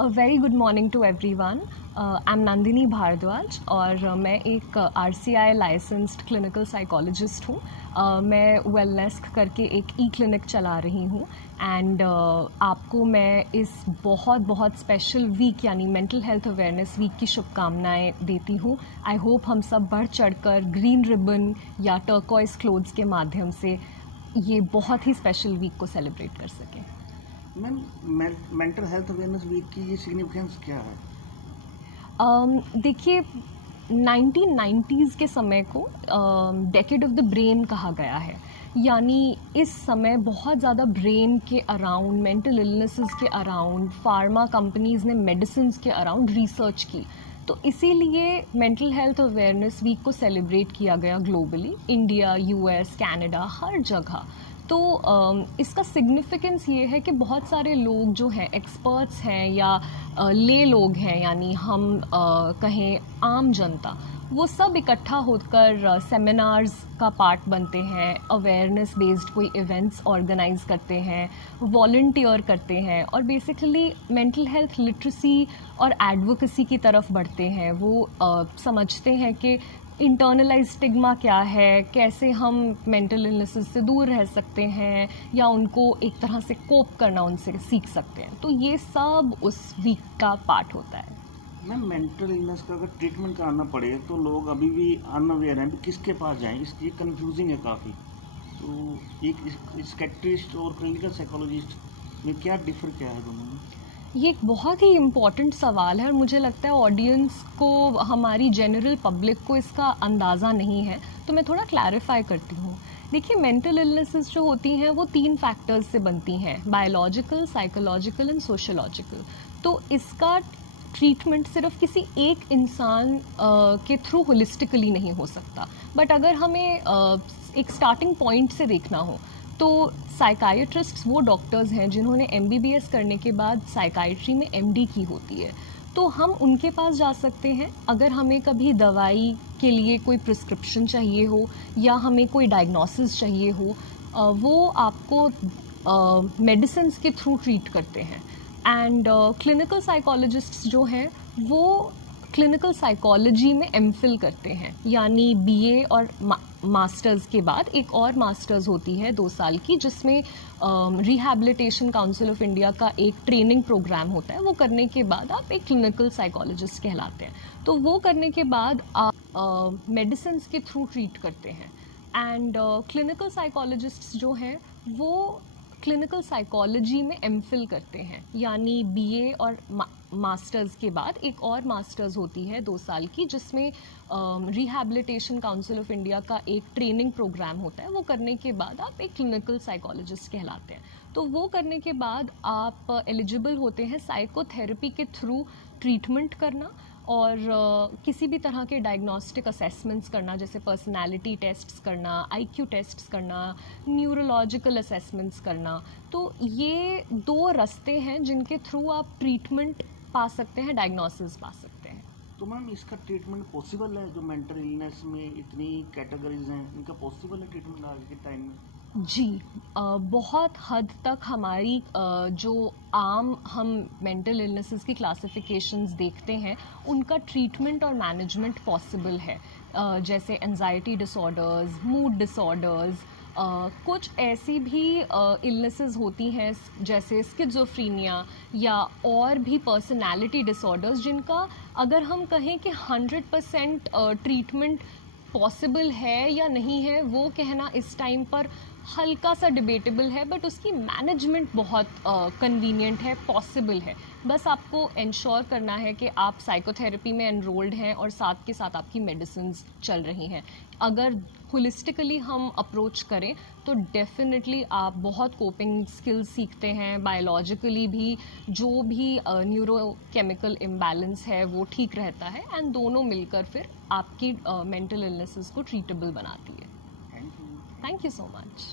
A very good morning to everyone. I'm Nandini Bhardwaj और मैं एक RCI लाइसेंस्ड क्लिनिकल साइकोलॉजिस्ट हूँ. मैं वेलनेस करके एक क्लिनिक चला रही हूँ एंड आपको मैं इस बहुत स्पेशल वीक यानी मेंटल हेल्थ अवेयरनेस वीक की शुभकामनाएं देती हूँ. आई होप हम सब बढ़ चढ़कर ग्रीन रिबन या टर्कोइज क्लोथ्स के माध्यम से ये बहुत ही स्पेशल वीक को सेलिब्रेट कर सकें. Ma'am, mental health awareness week की ये सिग्निफिकेंस क्या है? देखिए 1990s के समय को डेकेड ऑफ द ब्रेन कहा गया है. यानी इस समय बहुत ज़्यादा ब्रेन के अराउंड, मेंटल इलनेसेस के अराउंड, फार्मा कंपनीज़ ने मेडिसिन्स के अराउंड रिसर्च की. तो इसीलिए मेंटल हेल्थ अवेयरनेस वीक को सेलिब्रेट किया गया ग्लोबली, इंडिया, यूएस, कनाडा, हर जगह. तो इसका सिग्निफिकेंस ये है कि बहुत सारे लोग जो हैं, एक्सपर्ट्स हैं या ले लोग हैं, यानी हम कहें आम जनता, वो सब इकट्ठा होकर सेमिनार्स का पार्ट बनते हैं, अवेयरनेस बेस्ड कोई इवेंट्स ऑर्गेनाइज करते हैं, वॉलंटियर करते हैं और बेसिकली मेंटल हेल्थ लिटरेसी और एडवोकेसी की तरफ बढ़ते हैं. वो समझते हैं कि इंटरनलाइज स्टिग्मा क्या है, कैसे हम मेंटल इलनेसेस से दूर रह सकते हैं या उनको एक तरह से कोप करना उनसे सीख सकते हैं. तो ये सब उस वीक का पार्ट होता है. मैम, मेंटल इलनेस का अगर ट्रीटमेंट कराना पड़े तो लोग अभी भी अनअवेयर हैं, किसके पास जाएं, इसकी कंफ्यूजिंग है काफ़ी. तो एक साइकियाट्रिस्ट और क्लिनिकल साइकोलॉजिस्ट में क्या डिफर क्या है दोनों में? ये एक बहुत ही इम्पॉर्टेंट सवाल है और मुझे लगता है ऑडियंस को, हमारी जनरल पब्लिक को इसका अंदाज़ा नहीं है. तो मैं थोड़ा क्लैरिफाई करती हूँ. देखिए, मेंटल इलनेसेस जो होती हैं वो 3 फैक्टर्स से बनती हैं: बायोलॉजिकल, साइकोलॉजिकल एंड सोशोलॉजिकल. तो इसका ट्रीटमेंट सिर्फ किसी एक इंसान के थ्रू होलिस्टिकली नहीं हो सकता. बट अगर हमें एक स्टार्टिंग पॉइंट से देखना हो तो साइकाइट्रिस्ट्स वो डॉक्टर्स हैं जिन्होंने MBBS करने के बाद साइकाइट्री में MD की होती है. तो हम उनके पास जा सकते हैं अगर हमें कभी दवाई के लिए कोई प्रिस्क्रिप्शन चाहिए हो या हमें कोई डायग्नोसिस चाहिए हो. वो आपको मेडिसिन्स के थ्रू ट्रीट करते हैं. एंड क्लिनिकल साइकोलॉजिस्ट्स जो हैं वो क्लिनिकल साइकोलॉजी में MPhil करते हैं, यानी BA और मास्टर्स के बाद एक और मास्टर्स होती है 2 साल की, जिसमें रिहैबिलिटेशन काउंसिल ऑफ इंडिया का एक ट्रेनिंग प्रोग्राम होता है. वो करने के बाद आप एक क्लिनिकल साइकोलॉजिस्ट कहलाते हैं. तो वो करने के बाद आप मेडिसिन्स के थ्रू ट्रीट करते हैं. एंड क्लिनिकल साइकोलॉजिस्ट्स जो हैं वो क्लिनिकल साइकोलॉजी में MPhil करते हैं, यानी BA और मास्टर्स के बाद एक और मास्टर्स होती है 2 साल की, जिसमें रिहैबिलिटेशन काउंसिल ऑफ इंडिया का एक ट्रेनिंग प्रोग्राम होता है. वो करने के बाद आप एक क्लिनिकल साइकोलॉजिस्ट कहलाते हैं. तो वो करने के बाद आप एलिजिबल होते हैं साइकोथेरेपी के थ्रू ट्रीटमेंट करना और किसी भी तरह के डायग्नोस्टिक असेसमेंट्स करना, जैसे पर्सनालिटी टेस्ट्स करना, IQ टेस्ट्स करना, न्यूरोलॉजिकल असेसमेंट्स करना. तो ये 2 रास्ते हैं जिनके थ्रू आप ट्रीटमेंट पा सकते हैं, डायग्नोसिस पा सकते हैं. तो मैम, इसका ट्रीटमेंट पॉसिबल है? जो मेंटल इलनेस में इतनी कैटेगरीज हैं, इनका पॉसिबल है ट्रीटमेंट आज के टाइम में? जी, बहुत हद तक हमारी जो आम हम मेंटल इलनेसेस की क्लासिफिकेशंस देखते हैं उनका ट्रीटमेंट और मैनेजमेंट पॉसिबल है. जैसे एंजाइटी डिसऑर्डर्स, मूड डिसऑर्डर्स, कुछ ऐसी भी इलनेसेस होती हैं जैसे स्किज़ोफ्रीनिया या और भी पर्सनालिटी डिसऑर्डर्स, जिनका अगर हम कहें कि 100% ट्रीटमेंट पॉसिबल है या नहीं है, वो कहना इस टाइम पर हल्का सा डिबेटेबल है. बट उसकी मैनेजमेंट बहुत कन्वीनियंट है, पॉसिबल है. बस आपको इंश्योर करना है कि आप साइकोथेरेपी में एनरोल्ड हैं और साथ के साथ आपकी मेडिसिन्स चल रही हैं. अगर होलिस्टिकली हम अप्रोच करें तो डेफिनेटली आप बहुत कोपिंग स्किल्स सीखते हैं. बायोलॉजिकली भी जो भी न्यूरोकेमिकल इम्बैलेंस है वो ठीक रहता है एंड दोनों मिलकर फिर आपकी मेंटल इलनेसेस को ट्रीटेबल बनाती है. Thank you. Thank you so much.